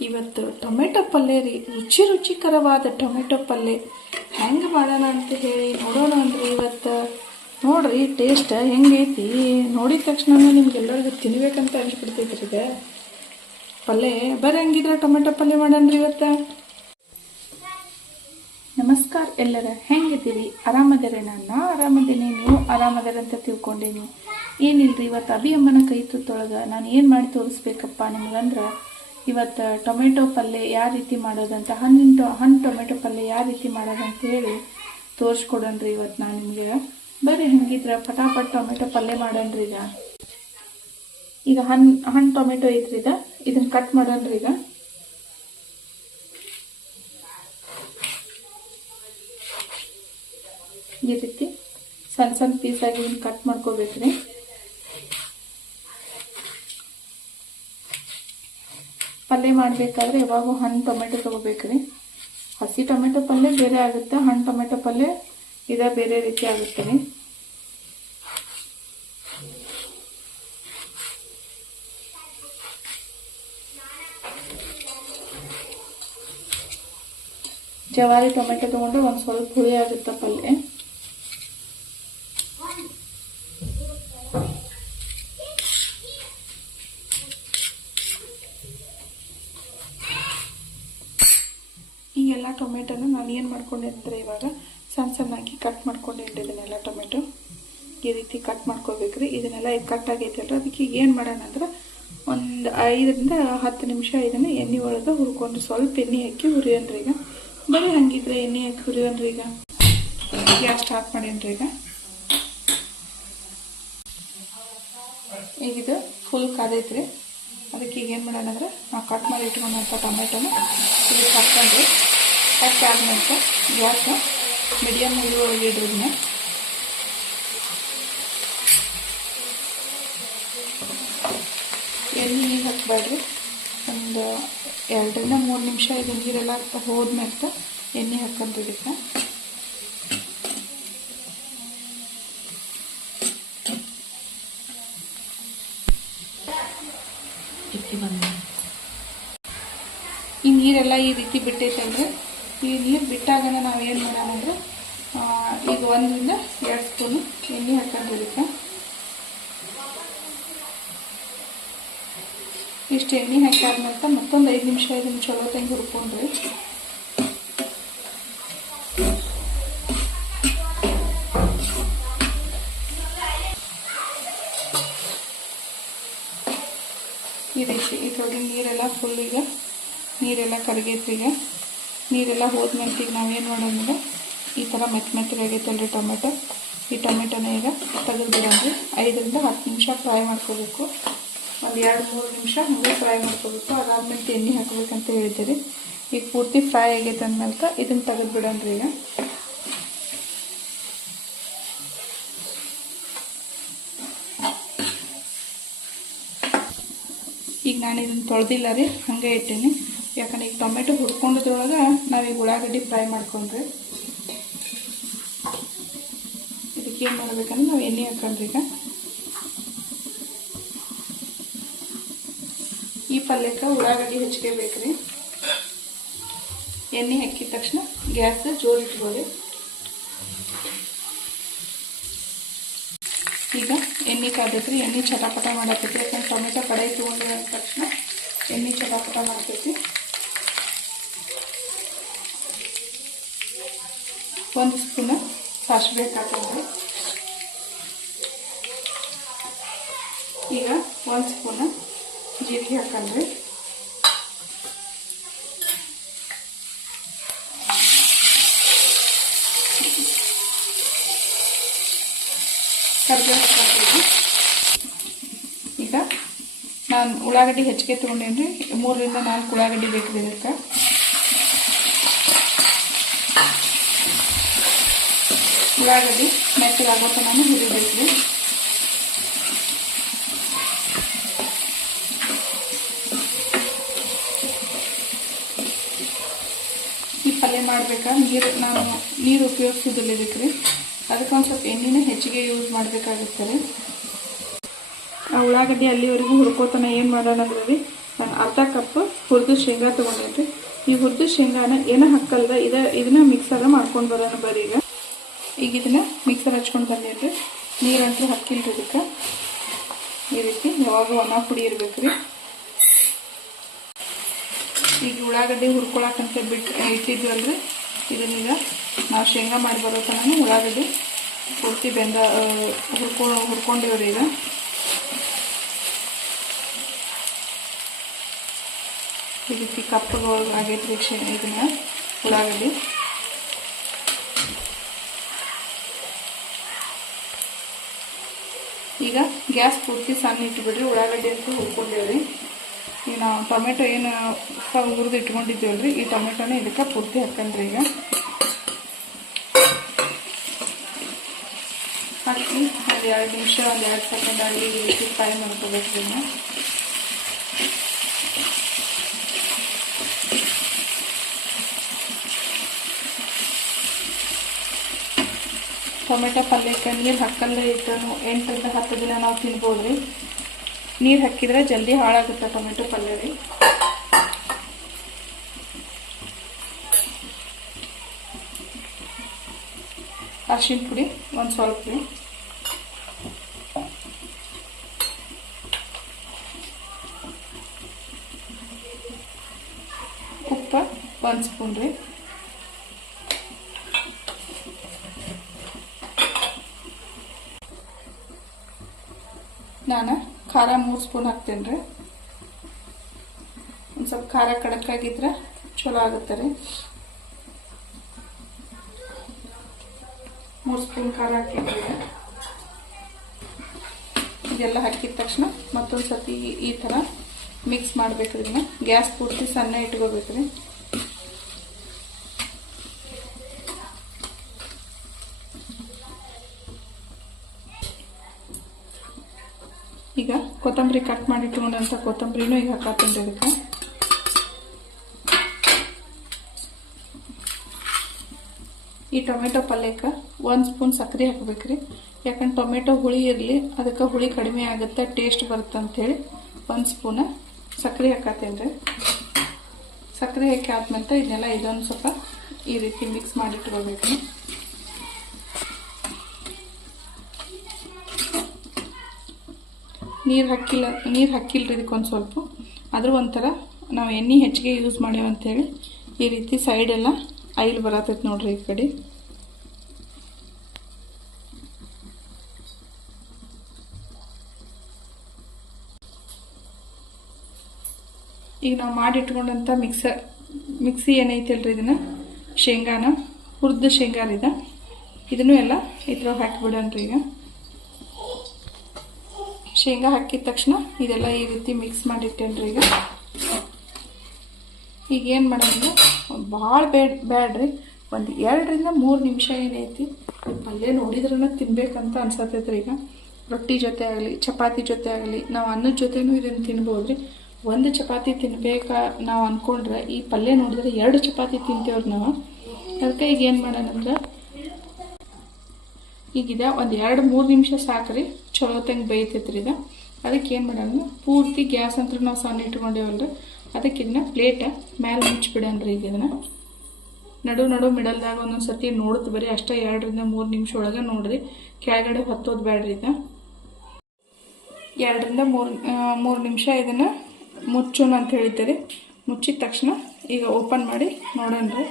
ಇವತ್ತು ಟೊಮೆಟೊ ಪಲ್ಯ ರೀ. ರುಚಿ ರುಚಿಕರವಾದ ಟೊಮೆಟೊ ಪಲ್ಯ ಹೆಂಗೆ ಮಾಡೋಣ ಅಂತ ಹೇಳಿ ನೋಡೋಣ ಅಂದ್ರೆ ಇವತ್ತು. ನೋಡ್ರಿ ಟೇಸ್ಟ್ ಹೆಂಗೈತಿ ನೋಡಿದ ತಕ್ಷಣ ನಿಮ್ಗೆಲ್ಲರಿಗೂ ತಿನ್ಬೇಕಂತ ಅನ್ಸ್ಬಿಡ್ತೈತ್ರಿ ಇದೆ. ಪಲ್ಯ ಬರೀ ಹಂಗಿದ್ರೆ ಟೊಮೆಟೊ ಪಲ್ಯ ಮಾಡೋಣ ಇವತ್ತು. ನಮಸ್ಕಾರ ಎಲ್ಲರ. ಹೆಂಗಿದ್ದೀರಿ? ಆರಾಮದರೆ ನಾನು. ಆರಾಮದೇನೆ ನೀವು. ಆರಾಮದಿರ ಅಂತ ತಿಳ್ಕೊಂಡೀನಿ. ಏನಿಲ್ರಿ, ಇವತ್ತು ಅಭಿಯಮ್ಮನ ಕೈ ತುತ್ತೊಳಗೆ ನಾನು ಏನು ಮಾಡಿ ತೋರಿಸ್ಬೇಕಪ್ಪ ನಿಮ್ಗಂದ್ರೆ? ಇವತ್ತು ಟೊಮೆಟೊ ಪಲ್ಯ ಯಾವ ರೀತಿ ಮಾಡೋದಂತ ಹಣ್ಣಿನ ಹಣ್ಣು ಟೊಮೆಟೊ ಪಲ್ಯ ಯಾವ ರೀತಿ ಮಾಡೋದಂತ ಹೇಳಿ ರೀ ಇವತ್ತು ನಾನು ನಿಮಗೆ. ಬರ್ರಿ ಹಂಗಿದ್ರೆ ಪಟಾಪಟ್ ಟೊಮೆಟೊ ಪಲ್ಯ ಮಾಡೋಣ್ರಿ ಈಗ. ಈಗ ಹಣ್ಣು ಹಣ್ಣು ಟೊಮೆಟೊ ಐತ್ರಿ ಈಗ. ಇದನ್ನ ಕಟ್ ಮಾಡೋಣ್ರಿ ಈಗ. ಈ ರೀತಿ ಸಣ್ಣ ಸಣ್ಣ ಪೀಸಾಗಿ ಕಟ್ ಮಾಡ್ಕೋಬೇಕ್ರಿ. ಪಲ್ಯ ಮಾಡಬೇಕಾದ್ರೆ ಯಾವಾಗೂ ಹಣ್ಣು ಟೊಮೆಟೊ ತೊಗೋಬೇಕ್ರಿ ಹಸಿ ಟೊಮೆಟೊ ಪಲ್ಯ ಬೇರೆ ಆಗುತ್ತೆ, ಹಣ್ಣು ಟೊಮೆಟೊ ಪಲ್ಯ ಇದ ಬೇರೆ ರೀತಿ ಆಗುತ್ತೆ ರೀ. ಜವಾರಿ ಟೊಮೆಟೊ ತೊಗೊಂಡ್ರೆ ಒಂದು ಸ್ವಲ್ಪ ಹುಳಿ ಆಗುತ್ತೆ ಪಲ್ಯ ಈ ಎಲ್ಲ ಟೊಮೆಟೊನ ನಾನು ಏನು ಮಾಡ್ಕೊಂಡಿರ್ತಾರೆ ಇವಾಗ ಸಣ್ಣ ಸಣ್ಣಾಗಿ ಕಟ್ ಮಾಡ್ಕೊಂಡಿದ್ದೆ ಇದನ್ನೆಲ್ಲ ಟೊಮೆಟೊ. ಈ ರೀತಿ ಕಟ್ ಮಾಡ್ಕೋಬೇಕ್ರಿ ಇದನ್ನೆಲ್ಲ ಈಗ ಕಟ್ ಆಗೈತಲ್ರಿ. ಅದಕ್ಕೆ ಏನು ಮಾಡೋಣ ಅಂದ್ರೆ ಒಂದು ಐದರಿಂದ ಹತ್ತು ನಿಮಿಷ ಇದನ್ನು ಎಣ್ಣೆ ಒಳಗೆ ಹುರ್ಕೊಂಡು ಸ್ವಲ್ಪ ಎಣ್ಣೆ ಹಾಕಿ ಹುರಿಯೋಣ್ರಿ ಈಗ. ಬರೀ ಹಂಗಿದ್ರೆ ಎಣ್ಣೆ ಹಾಕಿ ಹುರಿಯೋಣ್ರಿ ಈಗ. ಗ್ಯಾಸ್ ಸ್ಟಾರ್ಟ್ ಮಾಡೇನ್ರಿ ಈಗ. ಈಗ ಇದು ಫುಲ್ ರೀ ಅದಕ್ಕೆ ಈಗ ಏನು ಮಾಡೋಣ ಅಂದ್ರೆ ನಾವು ಕಟ್ ಮಾಡಿ ಇಟ್ಕೊಂಡಂಥ ಟೊಮೆಟೊನ ಇದಕ್ಕೆ ಹಾಕ್ಕೊಂಡು ಕಟ್ ನಂತರ ಗ್ಯಾಸ್ ಮೀಡಿಯಮ್ ಇರುವವರೆಗೆ ಇಡೋದನ್ನ ಎಣ್ಣೆ ಹಾಕ್ಬೇಡ್ರಿ. ಒಂದು ಎರಡರಿಂದ ಮೂರು ನಿಮಿಷ ಇದು ನೀರೆಲ್ಲ ಹೋದ್ಮೇಲೆ ಎಣ್ಣೆ ಹಾಕೊಂಡ್ರಿ ಇದಕ್ಕೆ. ಈ ನೀರೆಲ್ಲ ಈ ರೀತಿ ಬಿಟ್ಟೈತಂದ್ರೆ ಈ ನೀರು ಬಿಟ್ಟಾಗ ನಾವು ಏನು ಮಾಡೋಣ ಅಂದ್ರೆ ಆ, ಈಗ ಒಂದರಿಂದ ಎರಡು ಸ್ಪೂನು ಎಣ್ಣೆ ಹಾಕೊಂಡಿದ್ದಕ್ಕೆ ಇಷ್ಟು ಎಣ್ಣೆ ಹಾಕಾದ್ಮೇಲೆ ಮತ್ತೊಂದು ಐದು ನಿಮಿಷ ಇದನ್ನು ಚಲೋ ತಂಗಿ ಹುರ್ಕೊಂಡ್ರಿ. ಈ ರೀತಿ ಇದ್ರೊಳಗೆ ನೀರೆಲ್ಲ ಫುಲ್ ಈಗ ನೀರೆಲ್ಲ ಕರಗೈತಿ ಈಗ ನೀರೆಲ್ಲ ಹೋದ್ಮೇಲೆ ಈಗ ನಾವೇನು ಮಾಡೋಣ ಈ ಥರ ಮೆತ್ತ ಮೆತ್ತಗಾಗೈತಲ್ರಿ ಟೊಮೆಟೊ. ಈ ಟೊಮೆಟೊನ ಈಗ ತೆಗೆದು ಬಿಡೋಣ್ರಿ ಐದರಿಂದ ಹತ್ತು ನಿಮಿಷ ಫ್ರೈ ಮಾಡ್ಕೋಬೇಕು. ಒಂದು ಎರಡು ಮೂರು ನಿಮಿಷ ಹಂಗೆ ಫ್ರೈ ಮಾಡ್ಕೋಬೇಕು. ಅದಾದ್ಮೇಲೆ ಎಣ್ಣೆ ಹಾಕ್ಬೇಕಂತ ಹೇಳಿದ್ದೀರಿ. ಈಗ ಪೂರ್ತಿ ಫ್ರೈ ಆಗೈತೆ ಅಂದ್ಮೇಲೆ ಇದನ್ನು ತೆಗೆದು ಬಿಡೋಣ್ರಿ ಈಗ. ಈಗ ನಾನು ಇದನ್ನು ತೊಳೆದಿಲ್ಲ ರೀ, ಹಾಗೆ ಇಟ್ಟೀನಿ. ಯಾಕಂದ್ರೆ ಈಗ ಟೊಮೆಟೊ ಹುರ್ಕೊಂಡದ್ರೊಳಗೆ ನಾವೀಗ ಉಳ್ಳಾಗಡ್ಡಿ ಫ್ರೈ ಮಾಡ್ಕೊಂಡ್ರಿ ಇದಕ್ಕೆ ಏನು ಮಾಡ್ಬೇಕಂದ್ರೆ ನಾವು ಎಣ್ಣೆ ಹಾಕೊಂಡ್ರಿ ಈಗ. ಈ ಪಲ್ಯಕ್ಕೆ ಉಳ್ಳಾಗಡ್ಡಿ ಹೆಚ್ಚಿಗೆಬೇಕ್ರಿ. ಎಣ್ಣೆ ಹಾಕಿದ ತಕ್ಷಣ ಗ್ಯಾಸ್ ಜೋರು ಇಟ್ಕೊಳ್ಳಿ. ಈಗ ಎಣ್ಣೆ ಕಾದೈತ್ರಿ, ಎಣ್ಣೆ ಚಟಾಪಟ ಮಾಡತ್ತೈತಿ ಯಾಕಂದ್ರೆ ಟೊಮೆಟೊ ಕಡಾಯಿ ತೊಗೊಂಡಿರೋ ತಕ್ಷಣ ಎಣ್ಣೆ ಚಟಾಪಟ ಮಾಡ್ತೈತಿ ಒಂದು ಸ್ಪೂನ್ ಸಾಸಿವೆ ಹಾಕಂದ್ರಿ ಈಗ ಒಂದು ಸ್ಪೂನ್ ಜೀರಿಗೆ ಹಾಕ್ಬೇಕು ಈಗ ನಾನು ಉಳ್ಳಾಗಡ್ಡಿ ಹೆಚ್ಚಿಗೆ ತೊಗೊಂಡೇನ್ರಿ ಮೂರರಿಂದ ನಾಲ್ಕು ಉಳ್ಳಾಗಡ್ಡಿ ಬೇಕು ಇದಕ್ಕೆ. ಉಳ್ಳಾಗಡ್ಡಿ ಮೆತ್ತಗಾಗೋ ನಾನು ಹುರಿಬೇಕು ಈ ಪಲ್ಯ ಮಾಡ್ಬೇಕಾದ್ರೆ ನೀರು ನಾವು ನೀರು ಉಪಯೋಗಿಸೋದಿಲ್ಲ ಇದಕ್ಕೆ. ರೀ ಅದಕ್ಕೆ ಒಂದು ಸ್ವಲ್ಪ ಎಣ್ಣೆನೇ ಹೆಚ್ಚಿಗೆ ಯೂಸ್ ಮಾಡಬೇಕಾಗುತ್ತೆ ರೀ ಆ ಉಳ್ಳಾಗಡ್ಡಿ ಅಲ್ಲಿವರೆಗೂ ಹುರ್ಕೋತನ ಏನು ಮಾಡೋಣ ಅಂದ್ರೆ ರೀ ನಾನು ಅರ್ಧ ಕಪ್ ಹುರಿದು ಶೇಂಗಾ ತೊಗೊಂಡೈತಿ ಈ ಹುರಿದು ಶೇಂಗಾನ ಏನೋ ಹಾಕಲ್ದ ಇದ, ಇದನ್ನ ಮಿಕ್ಸರ್ ಮಾಡ್ಕೊಂಡು ಬರೋಣ ಬರ್ರಿ ಈಗ ಇದನ್ನು ಮಿಕ್ಸರ್ ಹಚ್ಕೊಂಡು ಬಂದೇನ್ರಿ ನೀರಂತೂ ಹಾಕಿಲ್ರಿ ಇದಕ್ಕೆ. ಈ ರೀತಿ ಯಾವಾಗ ಒಣ ಪುಡಿ ಇರ್ಬೇಕ್ರಿ. ಈಗ ಉಳ್ಳಾಗಡ್ಡಿ ಹುರ್ಕೊಳಕಂತ ಬಿಟ್ಟು ಇಟ್ಟಿದ್ವಲ್ರಿ. ಇದನ್ನೀಗ ನಾವು ಶೇಂಗಾ ಮಾಡಿ ಬರೋ ತನಕ ಉಳ್ಳಾಗಡ್ಡೆ ಪೂರ್ತಿ ಬೆಂದ ಹುರ್ಕೊ ಹುರ್ಕೊಂಡಿವ್ರಿ ಈಗ. ಈ ರೀತಿ ಕಪ್ಪಗೆ ಆಗೈತ್ರಿ ಇದನ್ನ ಉಳ್ಳಾಗಡ್ಡಿ. ಈಗ ಗ್ಯಾಸ್ ಪೂರ್ತಿ ಸಣ್ಣ ಇಟ್ಬಿಡ್ರಿ, ಉಳ್ಳಾಗಡ್ಡೆ ಅಂತೂ ಹುರ್ಕೊಂಡೇವ್ರಿ. ಈಗ ನಾವು ಟೊಮೆಟೊ ಏನು ಹುರಿದು ರೀ ಈ ಟೊಮೆಟೊನ ಇದಕ್ಕೆ ಪೂರ್ತಿ ಹಾಕಂದ್ರಿ ಈಗ. ಹಾಕಿ ಒಂದು ಎರಡು ನಿಮಿಷ, ಒಂದು ಎರಡು ಸೆಕೆಂಡ್ ಆಗಿ ಫ್ರೈ ಮಾಡ್ಕೋಬೇಕು ಇದನ್ನ ಟೊಮೆಟೊ ಪಲ್ಯಕ್ಕೆ ನೀರು ಹಾಕಲ್ಲೇ ಇದ್ದನು. ಎಂಟರಿಂದ ಹತ್ತು ದಿನ ನಾವು ತಿನ್ಬೋದು ರೀ ನೀರು ಹಾಕಿದ್ರೆ ಜಲ್ದಿ ಹಾಳಾಗುತ್ತೆ ಟೊಮೆಟೊ ಪಲ್ಯ ರೀ. ಅರ್ಶಿನ ಪುಡಿ ಒಂದು ಸ್ವಲ್ಪ ರೀ. ಉಪ್ಪು ಒಂದು ಸ್ಪೂನ್ ರೀ. ನಾನು ಖಾರ ಮೂರು ಸ್ಪೂನ್ ಹಾಕ್ತೇನೆ ರೀ. ಒಂದು ಸ್ವಲ್ಪ ಖಾರ ಕಡಕಾಗಿದ್ರೆ ಚಲೋ ಆಗುತ್ತೆ ರೀ. ಮೂರು ಸ್ಪೂನ್ ಖಾರ ಹಾಕಿದ್ರೆ ಇದೆಲ್ಲ ಹಾಕಿದ ತಕ್ಷಣ ಮತ್ತೊಂದು ಸತಿ ಈ ಥರ ಮಿಕ್ಸ್ ಮಾಡಬೇಕು ಇದನ್ನ. ಗ್ಯಾಸ್ ಪೂರ್ತಿ ಸಣ್ಣ ಇಟ್ಕೋಬೇಕ್ರಿ ಈಗ ಕೊತ್ತಂಬರಿ ಕಟ್ ಮಾಡಿ ಇಟ್ಕೊಂಡಂಥ ಕೊತ್ತಂಬರಿನೂ ಈಗ ಹಾಕತ್ತೀನಿ ಅದಕ್ಕೆ ಈ ಟೊಮೆಟೊ ಪಲ್ಯಕ್ಕೆ ಒಂದು ಸ್ಪೂನ್ ಸಕ್ಕರೆ ಹಾಕಬೇಕ್ರಿ. ಯಾಕಂದ್ರೆ ಟೊಮೆಟೊ ಹುಳಿ ಇರಲಿ, ಅದಕ್ಕೆ ಹುಳಿ ಕಡಿಮೆ ಆಗುತ್ತೆ ಟೇಸ್ಟ್ ಬರುತ್ತೆ ಅಂಥೇಳಿ ಒಂದು ಸ್ಪೂನ ಸಕ್ಕರೆ ಹಾಕತ್ತೇನೆ ರೀ ಸಕ್ಕರೆ ಹಾಕಿ ಆದ್ಮೇಲೆ ಇದನ್ನೆಲ್ಲ ಇದೊಂದು ಸ್ವಲ್ಪ ಈ ರೀತಿ ಮಿಕ್ಸ್ ಮಾಡಿ ನೀರು ಹಾಕಿಲ್ಲ, ನೀರು ಹಾಕಿಲ್ರಿ ಇದಕ್ಕೊಂದು ಸ್ವಲ್ಪ. ಆದರೂ ಒಂಥರ ನಾವು ಎಣ್ಣೆ ಹೆಚ್ಚಿಗೆ ಯೂಸ್ ಮಾಡ್ಯಾವಂಥೇಳಿ ಈ ರೀತಿ ಸೈಡೆಲ್ಲ ಐಲ್ ಬರತೈತೆ ನೋಡ್ರಿ ಈ ಕಡೆ. ಈಗ ನಾವು ಮಾಡಿಟ್ಕೊಂಡಂಥ ಮಿಕ್ಸರ್ ಮಿಕ್ಸಿ ಏನೈತಲ್ರಿ ಇದನ್ನು? ಶೇಂಗಾನ, ಹುರಿದ ಶೇಂಗಾ ಇದ. ಇದನ್ನು ಎಲ್ಲ ಇದ್ರೊಳಗೆ ಹಾಕಿಬಿಡೋಣ್ರಿ ಈಗ. ಶೇಂಗಾ ಹಾಕಿದ ತಕ್ಷಣ ಇದೆಲ್ಲ ಈ ರೀತಿ ಮಿಕ್ಸ್ ಮಾಡಿಟ್ಟೇನ್ರಿ ಈಗ. ಈಗ ಏನು ಮಾಡೋಣ ಭಾಳ ಬೇಡ ಬೇಡ್ರಿ ಒಂದು ಎರಡರಿಂದ ಮೂರು ನಿಮಿಷ ಏನೈತಿ, ಪಲ್ಯ ನೋಡಿದ್ರೂ ತಿನ್ಬೇಕಂತ ಅನ್ಸತ್ತೈತ್ರಿ ಈಗ. ರೊಟ್ಟಿ ಜೊತೆ ಆಗಲಿ, ಚಪಾತಿ ಜೊತೆ ಆಗಲಿ, ನಾವು ಅನ್ನದ ಜೊತೆನೂ ಇದನ್ನು ತಿನ್ಬೋದ್ರಿ. ಒಂದು ಚಪಾತಿ ತಿನ್ಬೇಕಾ ನಾವು ಅಂದ್ಕೊಂಡ್ರೆ ಈ ಪಲ್ಯ ನೋಡಿದ್ರೆ ಎರಡು ಚಪಾತಿ ತಿಂತೇವ್ರಿ ನಾವು. ಅದಕ್ಕೆ ಈಗ ಏನು ಮಾಡೋಣ ಅಂದ್ರೆ ಈಗಿದ ಒಂದು ಎರಡು ಮೂರು ನಿಮಿಷ ಸಾಕ್ರಿ. ಚಲೋ ತಂಗೆ ಬೇಯ್ತೈತ್ರಿ ಇದು. ಅದಕ್ಕೆ ಏನು ಮಾಡೋಣ ಪೂರ್ತಿ ಗ್ಯಾಸ್ ಅಂತ ನಾವು ಸಣ್ಣ ಇಟ್ಕೊಂಡೇವಲ್ರಿ. ಅದಕ್ಕೆ ಇದನ್ನ ಪ್ಲೇಟ ಮ್ಯಾಲೆ ಮುಚ್ಚಿಬಿಡನ್ರಿ ಈಗ ಇದನ್ನ. ನಡು ನಡು ಮಿಡಲ್ದಾಗ ಒಂದೊಂದು ಸರ್ತಿ ನೋಡುತ್ತೆ ಬರೀ ಅಷ್ಟೇ ಎರಡರಿಂದ ಮೂರು ನಿಮಿಷ ಒಳಗೆ ನೋಡ್ರಿ. ಕೆಳಗಡೆ ಹೊತ್ತೋದು ಬೇಡ್ರಿ ಇದು. ಎರಡರಿಂದ ಮೂರು ಮೂರು ನಿಮಿಷ ಇದನ್ನು ಮುಚ್ಚೋಣ ಅಂತ ಹೇಳ್ತೀರಿ ಮುಚ್ಚಿದ ತಕ್ಷಣ ಈಗ ಓಪನ್ ಮಾಡಿ ನೋಡೋಣ್ರಿ.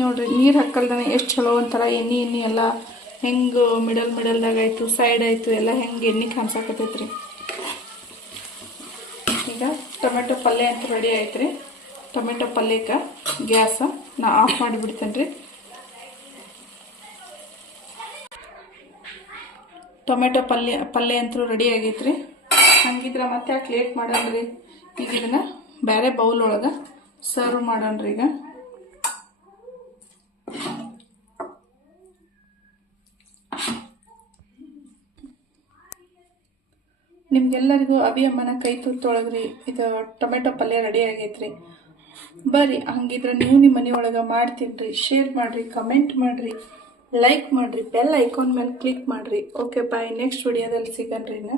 ನೋಡ್ರಿ, ನೀರು ಹಾಕಲ್ದಾನೆ ಎಷ್ಟು ಚಲೋ ಒಂಥರ ಎಣ್ಣೆ ಎಣ್ಣೆ ಎಲ್ಲ ಹೆಂಗೆ ಮಿಡಲ್ ಮಿಡಲ್ದಾಗ ಆಯಿತು ಸೈಡ್ ಆಯಿತು, ಎಲ್ಲ ಹೆಂಗೆ ಎಣ್ಣೆ ಕಾಣಿಸಾಕತ್ತೈತ್ರಿ. ಈಗ ಟೊಮೆಟೊ ಪಲ್ಯ ಅಂತ ರೆಡಿ ಆಯ್ತು ರೀ ಟೊಮೆಟೊ ಪಲ್ಯಕ್ಕೆ ಗ್ಯಾಸ ನಾ ಆಫ್ ಮಾಡಿಬಿಡ್ತೇನೆ ರೀ ಟೊಮೆಟೊ ಪಲ್ಯ ಪಲ್ಯ ಅಂತೂ ರೆಡಿ ಆಗೈತೆ ರೀ ಹಂಗಿದ್ರೆ ಮತ್ತೆ ಯಾಕೆ ಲೇಟ್ ರೀ ಈಗ ಇದನ್ನು ಬೇರೆ ಬೌಲ್ ಒಳಗೆ ಸರ್ವ್ ಮಾಡೋಣ ರೀ ಈಗ. ನಿಮ್ಗೆಲ್ಲರಿಗೂ ಅಭಿಯಮ್ಮನ ಕೈ ತುತ್ತೊಳಗ್ರಿ. ಇದು ಟೊಮೆಟೊ ಪಲ್ಯ ರೆಡಿ ಆಗೈತ್ರಿ. ಬರ್ರಿ, ಹಂಗಿದ್ರೆ ನೀವು ನಿಮ್ಮ ಮನೆಯೊಳಗೆ ಮಾಡ್ತೀನಿ ಶೇರ್ ಮಾಡಿರಿ ಕಮೆಂಟ್ ಮಾಡಿರಿ. ಲೈಕ್ ಮಾಡಿರಿ ಬೆಲ್ ಐಕಾನ್ ಮೇಲೆ ಕ್ಲಿಕ್ ಮಾಡಿರಿ. ಓಕೆ ಬಾಯ್ ನೆಕ್ಸ್ಟ್ ವಿಡಿಯೋದಲ್ಲಿ ಸಿಗನ್ರಿ ನಾ